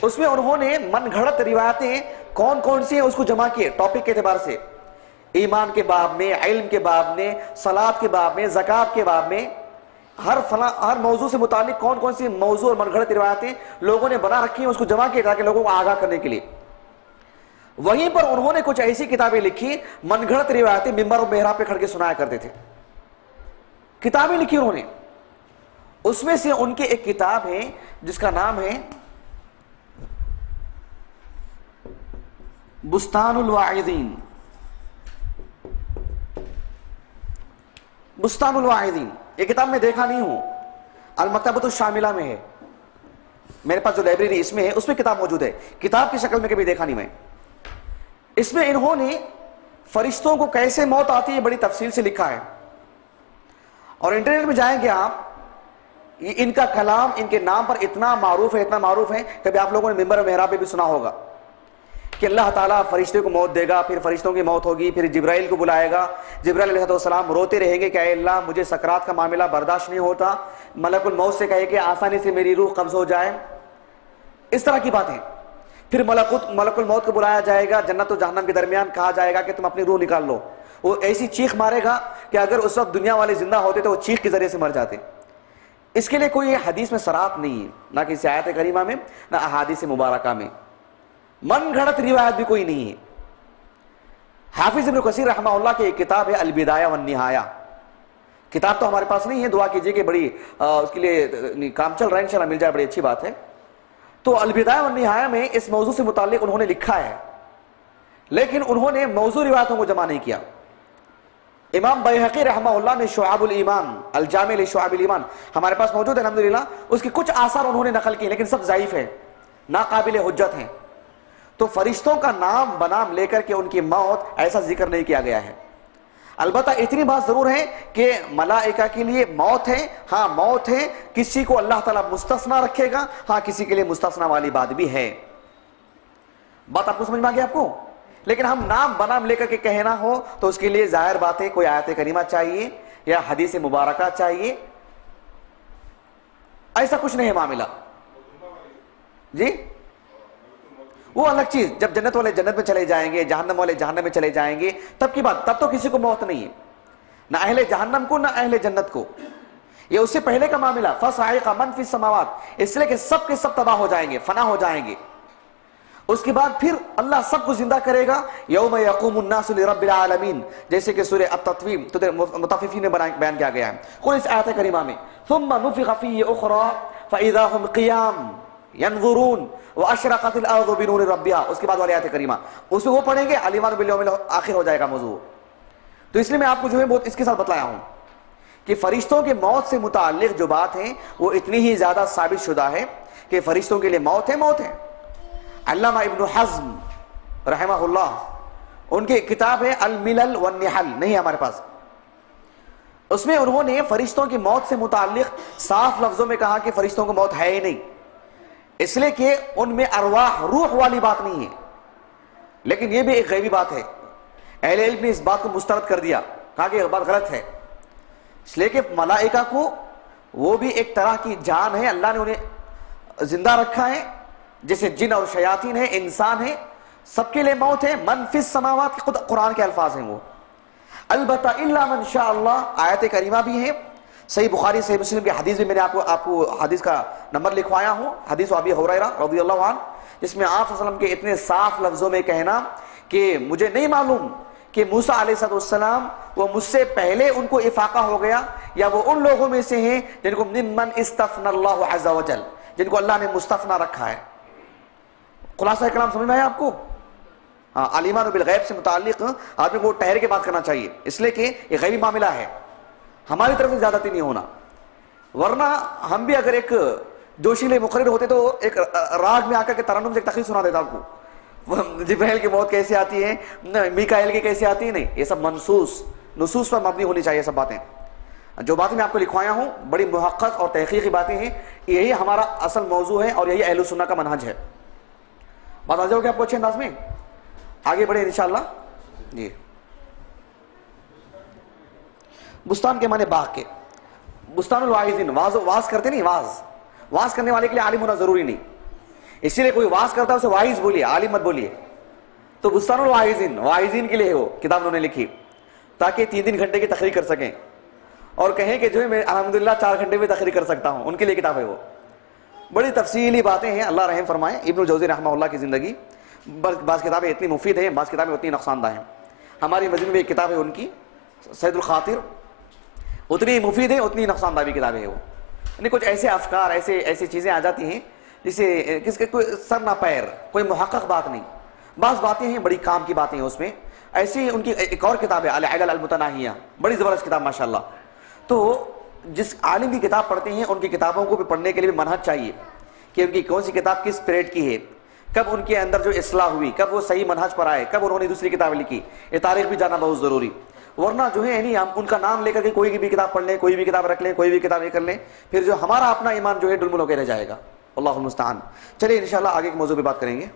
اس میں انہوں نے من گھڑت روایتیں کون کون سی ہیں اس کو جمع کیے ٹاپک کے اعتبار سے، ایمان کے باب میں، علم کے باب میں، صلاۃ کے باب میں، زکوٰۃ کے باب میں، ہر موضوع سے متعلق کون کون سی موضوع اور من گھڑت روایتیں لوگوں نے بنا رکھی ہیں، اس کو جمع کیا تاکہ لوگوں کو آگاہ کرنے کے لیے. وہیں پر انہوں نے کچھ ایسی کتابیں لکھی، من گھڑت روایتیں ممبر اور محراب پہ کھڑ کے سنایا کرتے تھے، کتابیں لکھی انہوں نے. اس میں سے ان کی ایک کتاب ہے جس کا نام ہے بستان الواعظین. بستان الواعظین یہ کتاب میں دیکھا نہیں ہوں، المکتبۃ الشاملہ میں ہے، میرے پاس جو لائبریری اس میں ہے اس میں کتاب موجود ہے، کتاب کی شکل میں کبھی دیکھا نہیں میں. اس میں انہوں نے فرشتوں کو کیسے موت آتی ہے بڑی تفصیل سے لکھا ہے، اور انٹرنیٹ میں جائیں گے آپ، ان کا کلام ان کے نام پر اتنا معروف ہے، اتنا معروف ہے، کبھی آپ لوگوں نے ممبر و محراب پہ بھی سنا ہوگا کہ اللہ تعالیٰ فرشتے کو موت دے گا، پھر فرشتوں کی موت ہوگی، پھر جبرائیل کو بلائے گا، جبرائیل علیہ السلام روتے رہیں گے کہ اے اللہ مجھے سکرات کا معاملہ برداشت نہیں ہوتا، ملک الموت سے کہے کہ آسانی سے میری روح قبض ہو جائے، اس طرح کی باتیں. پھر ملک الموت کو بلایا جائے گا، جنت و جہنم کے درمیان کہا جائے گا کہ تم اپنی روح نکال لو، وہ ایسی چیخ مارے گا کہ اگر اس وقت دنیا والے زندہ ہوتے تو وہ چیخ کے ذریعے سے مر جاتے. اس کے لیے کوئی حدیث میں صراحت نہیں ہے، نہ کسی آیت کریمہ میں، نہ احادیث مبارکہ میں، من گھڑت روایت بھی کوئی نہیں ہے. حافظ ابن کثیر رحمہ اللہ کی ایک کتاب ہے البدایہ والنہایہ، کتاب تو ہمارے پاس نہیں ہے، دعا کیجئے کہ بڑی اس کے لیے کام چل رہا ہے، انشاءاللہ مل جائے، بڑی اچھی بات ہے. تو البدایہ والنہایہ میں اس موضوع سے متعلق انہوں نے لکھا ہے، لیکن انہوں نے موضوع روایتوں کو جمع نہیں کیا. امام بیہقی رحمہ اللہ نے شعب الایمان، الجامع لشعب الایمان ہمارے پاس موجود ہے الحمدللہ، اس کی کچھ آثار انہوں نے نقل کیے لیکن سب ضعیف ہیں، ناقابل حجت ہیں. تو فرشتوں کا نام بنام لے کر کے ان کی موت ایسا ذکر نہیں کیا گیا ہے. البتہ اتنی بات ضرور ہے کہ ملائکہ کے لیے موت ہے، ہاں موت ہے، کسی کو اللہ تعالیٰ مستثنا رکھے گا، ہاں کسی کے لیے مستثنا والی بات بھی ہے. بات آپ کو سمجھ میں آ گئی آپ کو؟ لیکن ہم نام بنام لے کر کے کہنا ہو تو اس کے لیے ظاہر بات ہے کوئی آیت کریمہ چاہیے یا حدیث مبارکہ چاہیے، ایسا کچھ نہیں ہے معاملہ. جی وہ الگ چیز، جب جنت والے جنت میں چلے جائیں گے، جہنم والے جہنم میں چلے جائیں گے، تب کی بات، تب تو کسی کو موت نہیں ہے، نہ اہل جہنم کو نہ اہل جنت کو، یہ اس سے پہلے کا معاملہ فصاعق من فی السماوات، اس لیے کہ سب کے سب تباہ ہو جائیں گے، فنا ہو جائیں گے، اس کے بعد پھر اللہ سب کو زندہ کرے گا، یوم یقوم الناس لرب العالمین، جیسے کہ سورہ التطویم مطففین میں بیان کیا گیا ہے، قل اس آیت کریمہ میں ثم نفخ فیہ اخری فاذا هم قیام ینظرون واشرقت الارض بنور ربها، اس کے بعد والی آیت کریمہ اس میں وہ پڑھیں گے، الایمان بالیوم الاخر ہو جائے گا موضوع۔ تو اس لیے میں آپ کو جو ہے بہت اس کے ساتھ بتلایا ہوں کہ فرشتوں کے موت سے متعلق جو بات ہیں وہ اتنی ہی زیادہ ثابت شدہ ہے کہ فرشتوں کے لیے موت ہے، موت ہے۔ علامہ ابن حزم رحمہ اللہ، ان کی کتاب ہے الملل والنحل، نہیں ہے ہمارے پاس، اس میں انہوں نے فرشتوں کی موت سے متعلق صاف لفظوں میں کہا کہ فرشتوں کو موت ہے ہی نہیں، اس لیے کہ ان میں ارواح روح والی بات نہیں ہے، لیکن یہ بھی ایک غیبی بات ہے، اہل علم نے اس بات کو مسترد کر دیا، کہا کہ یہ بات غلط ہے، اس لیے کہ ملائکہ کو وہ بھی ایک طرح کی جان ہے، اللہ نے انہیں زندہ رکھا ہے، جیسے جن اور شیاطین ہیں، انسان ہیں، سب کے لیے موت ہے، من فی السماوات خود قرآن کے الفاظ ہیں وہ، البتہ الا من شاء اللہ آیت کریمہ بھی ہے، صحیح بخاری صحیح مسلم کی حدیث بھی میں نے آپ کو حدیث کا نمبر لکھوایا ہوں، حدیث ابی ہریرہ رضی اللہ عنہ، جس میں آپ صلی اللہ علیہ وسلم کے اتنے صاف لفظوں میں کہنا کہ مجھے نہیں معلوم کہ موسیٰ علیہ السلام وہ مجھ سے پہلے ان کو افاقہ ہو گیا یا وہ ان لوگوں میں سے ہیں جن کو ممن استثنى اللہ عز وجل، جن کو اللہ نے مستثنی رکھا ہے۔ خلاصہ کلام سمجھ میں آیا آپ کو؟ ہاں، الایمان بالغیب سے متعلق آدمی کو ٹھہر کے بات کرنا چاہیے، اس لیے کہ یہ غیبی معاملہ ہے، ہماری طرف سے زیادتی نہیں ہونا، ورنہ ہم بھی اگر ایک جوشیلے مقرر ہوتے تو ایک راگ میں آ کر کے ترنم سے ایک تقریر سنا دیتا آپ کو، جبرائیل کی موت کیسے آتی ہے، میکائیل کی کیسے آتی ہے، نہیں، یہ سب نصوص پر مبنی ہونی چاہیے، سب باتیں جو باتیں میں آپ کو لکھوایا ہوں بڑی محقق اور تحقیقی باتیں ہیں، یہی ہمارا اصل موضوع ہے اور یہی اہل سنہ کا منہج ہے۔ بات آ جاؤ گے آپ کو اچھے انداز میں، آگے بڑھیں انشاءاللہ۔ جی، بستان کے معنی باغ کے، بستان الواعظین، واز کرتے نہیں، واز کرنے والے کے لیے عالم ہونا ضروری نہیں، اسی لیے کوئی واز کرتا ہے اسے واعظ بولیے، عالم مت بولیے، تو بستان الواعظین، واعظین کے لیے وہ کتاب انہوں نے لکھی تاکہ 3 گھنٹے کی تقریر کر سکیں اور کہیں کہ جو ہے میں الحمدللہ 4 گھنٹے میں تقریر کر سکتا ہوں، ان کے لیے کتاب ہے وہ، بڑی تفصیلی باتیں ہیں، اللہ رحم فرمائے۔ ابن الجوزی رحمہ اللہ کی زندگی، بعض کتابیں اتنی مفید ہیں، بعض کتابیں اتنی نقصان دہ ہیں، ہماری مسجد میں ایک کتاب ہے ان کی سید الخاطر، اتنی مفید ہے اتنی نقصان دہ بھی کتابیں ہیں وہ، یعنی کچھ ایسے افکار ایسی چیزیں آ جاتی ہیں جسے کس کے کوئی سر نہ پیر، کوئی محقق بات نہیں، بعض باتیں ہیں بڑی کام کی باتیں ہیں اس میں، ایسی ان کی ایک اور کتاب ہے العلل المتناہیہ، بڑی زبردست کتاب ماشاءاللہ۔ تو جس عالم کی کتاب پڑھتے ہیں ان کی کتابوں کو بھی پڑھنے کے لیے بھی منہج چاہیے کہ ان کی کون سی کتاب کس پیریڈ کی ہے، کب ان کے اندر جو اصلاح ہوئی، کب وہ صحیح منہج پر آئے، کب انہوں نے دوسری کتاب لکھی، یہ تاریخ بھی جاننا بہت ضروری، ورنہ جو ہے نہیں ہم ان کا نام لے کر کے کوئی بھی کتاب پڑھ لیں، کوئی بھی کتاب رکھ لیں، کوئی بھی کتاب یہ کر لیں، پھر جو ہمارا اپنا ایمان جو ہے ڈلمل ہو کے رہ جائے گا، اللہ المستعان۔ چلیے انشاءاللہ آگے کے موضوع پہ بات کریں گے۔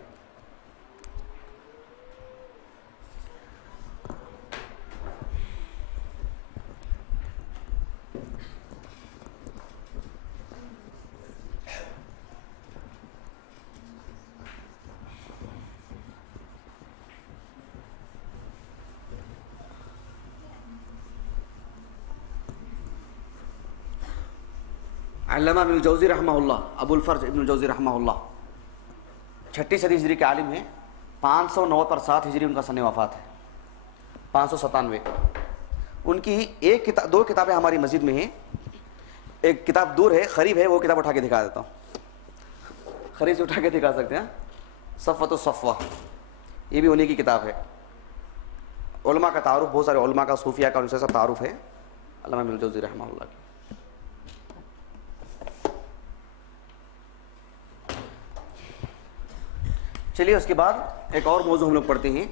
علامہ ابن الجوزی رحمہ اللہ، ابو الفرج ابن الجوزی رحمہ اللہ 6 صدی ہجری کے عالم ہیں، 509 پر 7 ہجری ان کا سن وفات ہے، 597۔ ان کی دو کتابیں ہماری مسجد میں ہیں، ایک کتاب دور ہے، قریب ہے، وہ کتاب اٹھا کے دکھا دیتا ہوں، قریب سے اٹھا کے دکھا سکتے ہیں، صفوۃ الصفوہ، یہ بھی انہی کی کتاب ہے، علماء کا تعارف، بہت سارے علماء کا، صوفیہ کا، ان سے سب تعارف ہے علامہ ابن الجوزی رحمہ اللہ کی۔ چلیے اس کے بعد ایک اور موضوع ہم لوگ پڑھتے ہیں،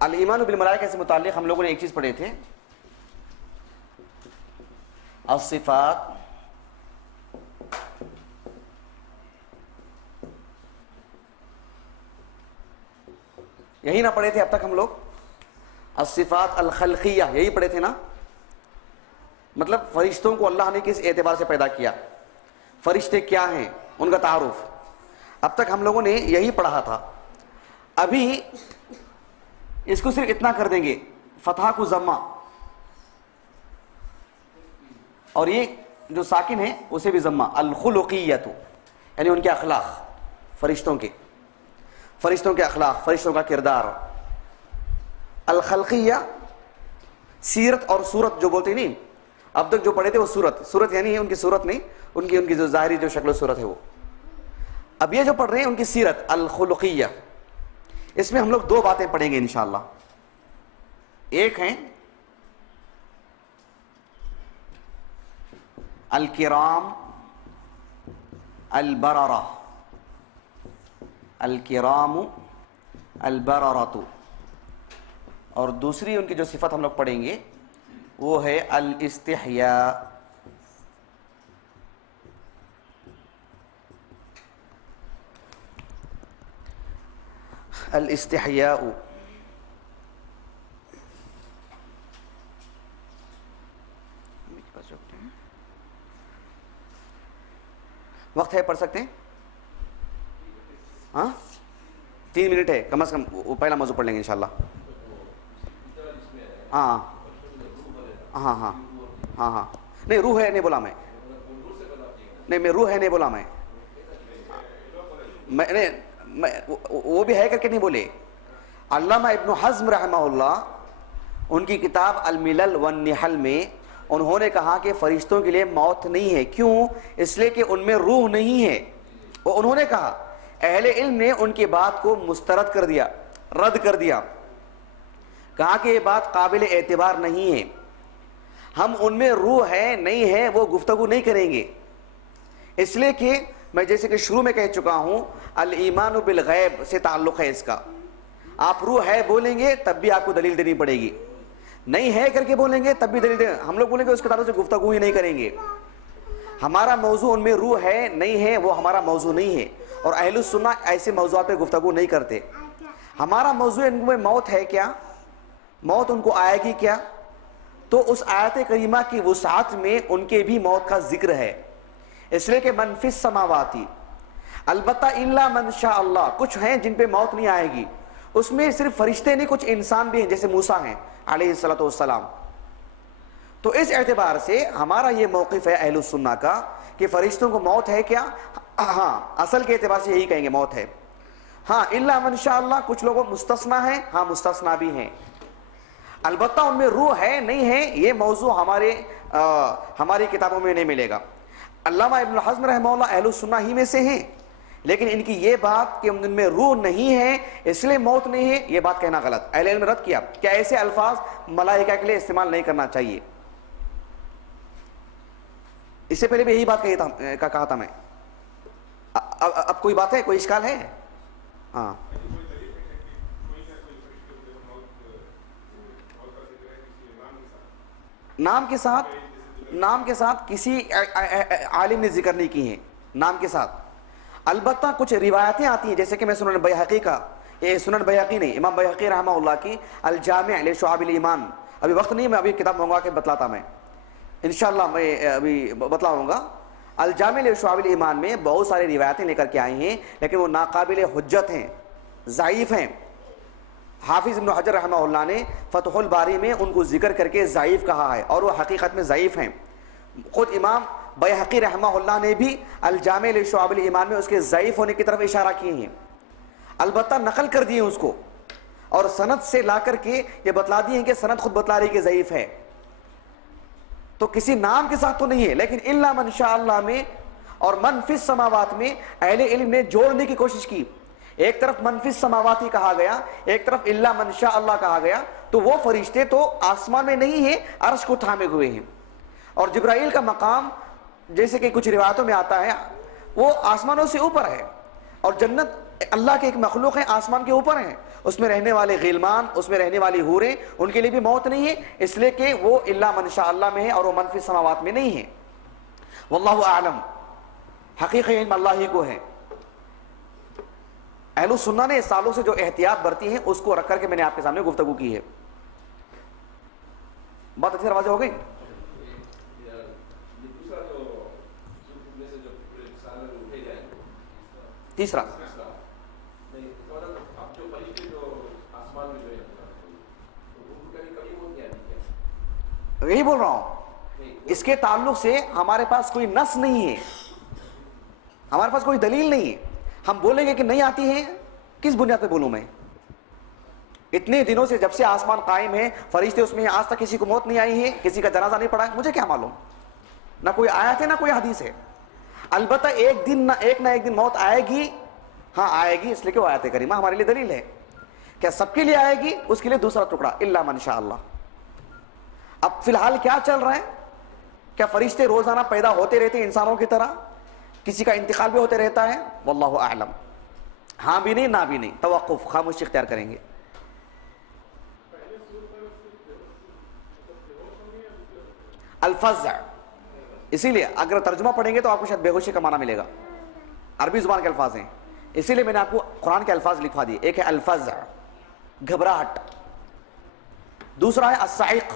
الایمان بالملائکہ سے متعلق ہم لوگوں نے ایک چیز پڑھے تھے، الصفات یہی نہ پڑھے تھے اب تک ہم لوگ، الصفات الخلقیہ یہی پڑھے تھے نا، مطلب فرشتوں کو اللہ نے کس اعتبار سے پیدا کیا، فرشتے کیا ہیں، ان کا تعارف، اب تک ہم لوگوں نے یہی پڑھا تھا. ابھی اس کو صرف اتنا کر دیں گے, فتحہ کو ضمہ, اور یہ جو ساکن ہے اسے بھی ضمہ. الخلقیت یعنی ان کے اخلاق, فرشتوں کے اخلاق, فرشتوں کا کردار. الخلقیہ سیرت اور صورت جو بولتے نہیں, اب تک جو پڑھے تھے وہ صورت یعنی ان کی صورت نہیں, ان کی جو ظاہری جو شکل و صورت ہے وہ. اب یہ جو پڑھ رہے ہیں ان کی سیرت الخلقیہ, اس میں ہم لوگ دو باتیں پڑھیں گے انشاءاللہ. ایک ہیں الکرام البررہ, الکرام البررۃ, اور دوسری ان کی جو صفت ہم لوگ پڑھیں گے وہ ہے الاستحیاء. الاستحیاء وقت ہے, پڑھ سکتے ہیں؟ ہاں 3 منٹ ہے کم از کم, وہ پہلا موضوع پڑھ لیں گے انشاءاللہ. ہاں ہاں ہاں ہاں ہاں نہیں روح ہے نہیں بولا میں, نہیں میں روح ہے نہیں بولا میں, وہ بھی ہے کر کے نہیں بولے. علامہ ابن حزم رحمہ اللہ ان کی کتاب الملل والنحل میں انہوں نے کہا کہ فرشتوں کے لیے موت نہیں ہے. کیوں؟ اس لیے کہ ان میں روح نہیں ہے. اور انہوں نے کہا, اہل علم نے ان کی بات کو مسترد کر دیا, رد کر دیا, کہا کہ یہ بات قابل اعتبار نہیں ہے, ہم ان میں روح ہے نہیں ہے وہ گفتگو نہیں کریں گے. اس لیے کہ میں جیسے کہ شروع میں کہہ چکا ہوں, الایمان بالغیب سے تعلق ہے اس کا. آپ روح ہے بولیں گے تب بھی آپ کو دلیل دینی پڑے گی, نہیں ہے کر کے بولیں گے تب بھی دلیل دیں. ہم لوگ بولیں گے اس کے تعلق سے گفتگو ہی نہیں کریں گے. ہمارا موضوع ان میں روح ہے نہیں ہے وہ ہمارا موضوع نہیں ہے, اور اہل السنہ ایسے موضوعات پہ گفتگو نہیں کرتے. ہمارا موضوع ان میں موت ہے کیا, موت ان کو آئے گی کیا, تو اس آیت کریمہ کی وسعت میں ان کے بھی موت کا ذکر ہے. اس لیے کہ من فی السماواتی, البتہ الا من شاء اللہ, کچھ ہیں جن پہ موت نہیں آئے گی. اس میں صرف فرشتے نہیں, کچھ انسان بھی ہیں جیسے موسیٰ ہیں علیہ الصلوۃ والسلام. تو اس اعتبار سے ہمارا یہ موقف ہے اہل السنہ کا کہ فرشتوں کو موت ہے کیا, ہاں اصل کے اعتبار سے یہی کہیں گے موت ہے. ہاں الا من شاء اللہ, کچھ لوگوں مستثنا ہیں, ہاں مستثنا بھی ہیں. البتہ ان میں روح ہے نہیں ہے یہ موضوع ہماری کتابوں میں نہیں ملے گا. علامہ ابن حزم رحمہ اللہ اہل السنہ ہی میں سے ہیں, لیکن ان کی یہ بات کہ ان میں روح نہیں ہے اس لیے موت نہیں ہے, یہ بات کہنا غلط. اہل علم نے رد کیا کہ ایسے الفاظ ملائکہ کے لیے استعمال نہیں کرنا چاہیے. اس سے پہلے بھی یہی بات کہا تھا میں. اب کوئی بات ہے, کوئی اشکال ہے؟ ہاں نام کے ساتھ کسی عالم نے ذکر نہیں کی ہیں نام کے ساتھ. البتہ کچھ روایتیں آتی ہیں جیسے کہ میں سنن بیہقی کا, یہ سنن بیہقی نہیں, امام بیہقی رحمہ اللہ کی الجامع لشعب الایمان, ابھی وقت نہیں, میں ابھی کتاب منگوا کے بتلاتا, میں انشاءاللہ میں ابھی بتلاؤں گا. الجامع لشعب الایمان میں بہت ساری روایتیں لے کر کے آئی ہیں, لیکن وہ ناقابل حجت ہیں, ضعیف ہیں. حافظ ابن حجر رحمہ اللہ نے فتح الباری میں ان کو ذکر کر کے ضعیف کہا ہے, اور وہ حقیقت میں ضعیف ہیں. خود امام بیہقی رحمہ اللہ نے بھی الجامع لشعب الایمان میں اس کے ضعیف ہونے کی طرف اشارہ کیے ہیں. البتہ نقل کر دیے اس کو, اور سند سے لا کر کے یہ بتلا دیے ہیں کہ سند خود بتلا رہی کہ ضعیف ہے. تو کسی نام کے ساتھ تو نہیں ہے, لیکن الا من شاء اللہ میں اور من فی السماوات میں اہل علم نے جوڑنے کی کوشش کی. ایک طرف من فی السماوات ہی کہا گیا, ایک طرف الا من شاء اللہ کہا گیا. تو وہ فرشتے تو آسمان میں نہیں ہیں, عرش کو تھامے ہوئے ہیں. اور جبرائیل کا مقام جیسے کہ کچھ روایتوں میں آتا ہے وہ آسمانوں سے اوپر ہے, اور جنت اللہ کے ایک مخلوق ہے, آسمان کے اوپر ہیں. اس میں رہنے والے غلمان, اس میں رہنے والی حوریں, ان کے لیے بھی موت نہیں ہے, اس لیے کہ وہ الا من شاء اللہ میں ہے اور وہ من فی السماوات میں نہیں ہے. واللہ اعلم, حقیقی علم اللہ ہی کو ہے. اہل السنہ نے سالوں سے جو احتیاط برتی ہیں اس کو رکھ کر کے میں نے آپ کے سامنے گفتگو کی ہے. بات اچھی واضح ہو گئی. تیسرا یہی بول رہا ہوں، اس کے تعلق سے ہمارے پاس کوئی نص نہیں ہے، ہمارے پاس کوئی دلیل نہیں ہے. ہم بولیں گے کہ نہیں آتی ہے، کس بنیاد پہ بولوں میں؟ اتنے دنوں سے جب سے آسمان قائم ہے، فرشتے اس میں، آج تک کسی کو موت نہیں آئی ہے، کسی کا جنازہ نہیں پڑا ہے، مجھے کیا معلوم؟ نہ کوئی آیت ہے نہ کوئی حدیث ہے. البتہ ایک نہ ایک دن موت آئے گی، ہاں آئے گی، اس لیے کہ وہ آیت کریمہ ہمارے لیے دلیل ہے. کیا سب کے لیے آئے گی؟ اس کے لیے دوسرا ٹکڑا، الا من شاء اللہ. اب فی الحال کیا چل رہا ہے؟ کیا فرشتے روزانہ پیدا ہوتے رہتے ہیں انسانوں کی طرح؟ کسی کا انتقال بھی ہوتے رہتا ہے؟ واللہ اعلم. ہاں بھی نہیں، نہ بھی نہیں، توقف، خاموشی اختیار کریں گے. الفزع، اسی لیے اگر ترجمہ پڑھیں گے تو آپ کو شاید بے ہوشی کا معنی ملے گا. عربی زبان کے الفاظ ہیں، اسی لیے میں نے آپ کو قرآن کے الفاظ لکھوا دیے. ایک ہے الفزع، گھبراہٹ. دوسرا ہے الصاعق،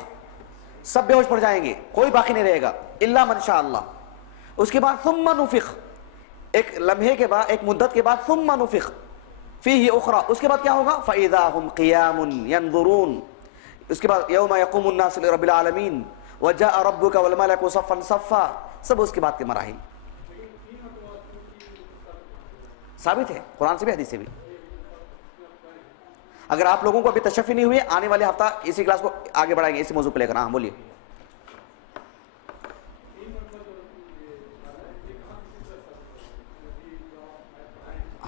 سب بے ہوش پڑ جائیں گے، کوئی باقی نہیں رہے گا، الا من شاء اللہ. اس کے بعد ثم نفخ، ایک لمحے کے بعد، ایک مدت کے بعد ثم نفخ فیہ اخری. اس کے بعد کیا ہوگا؟ فاذا هم قیام ینظرون. اس کے بعد یوم یقوم الناس لرب العالمین وجاء ربک والملک صفا صفا. سب اس کے بعد کے مراحل ثابت ہے قرآن سے بھی حدیث سے بھی. اگر آپ لوگوں کو ابھی تشفی نہیں ہوئی، آنے والے ہفتہ اسی کلاس کو آگے بڑھائیں گے اسی موضوع پہ لے کر. ہاں بولیے.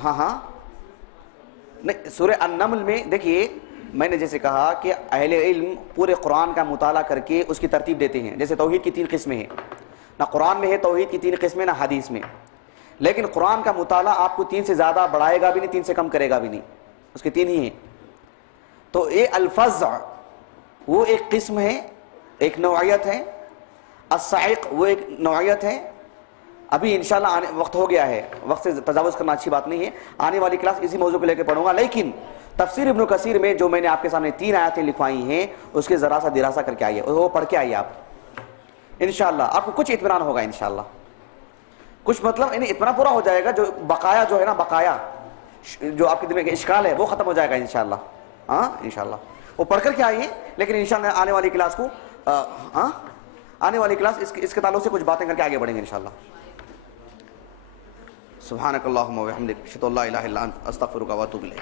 ہاں نہیں، سورہ النمل میں دیکھیے، میں نے جیسے کہا کہ اہل علم پورے قرآن کا مطالعہ کر کے اس کی ترتیب دیتے ہیں. جیسے توحید کی 3 قسمیں ہیں، نہ قرآن میں ہے توحید کی 3 قسمیں، نہ حدیث میں. لیکن قرآن کا مطالعہ آپ کو 3 سے زیادہ بڑھائے گا بھی نہیں، 3 سے کم کرے گا بھی نہیں، اس کے 3 ہی ہیں. تو یہ الفزع وہ ایک قسم ہے، ایک نوعیت ہے. الصاعق وہ ایک نوعیت ہے. ابھی انشاءاللہ وقت ہو گیا ہے، وقت سے تجاوز کرنا اچھی بات نہیں ہے. آنے والی کلاس اسی موضوع کو لے کے پڑھوں گا. لیکن تفسیر ابن کثیر میں جو میں نے آپ کے سامنے 3 آیتیں لکھوائی ہیں، اس کے ذرا سا دراسہ کر کے آئیے، وہ پڑھ کے آئیے آپ. انشاءاللہ آپ کو کچھ اطمینان ہوگا انشاءاللہ. کچھ مطلب یعنی اتنا پورا ہو جائے گا، جو بقایا جو ہے نا، بقایا جو آپ کے دل میں اشکال ہے وہ ختم ہو جائے گا انشاءاللہ. ہاں انشاءاللہ وہ پڑھ کر کے آئیے. لیکن انشاءاللہ آنے والی کلاس کو آنے والی کلاس اس کے تعلق سے کچھ باتیں کر کے آگے بڑھیں گے انشاءاللہ. سبحانک اللہم و بحمدک، اشہد ان لا الہ الا انت، استغفرک و اتوب الیک.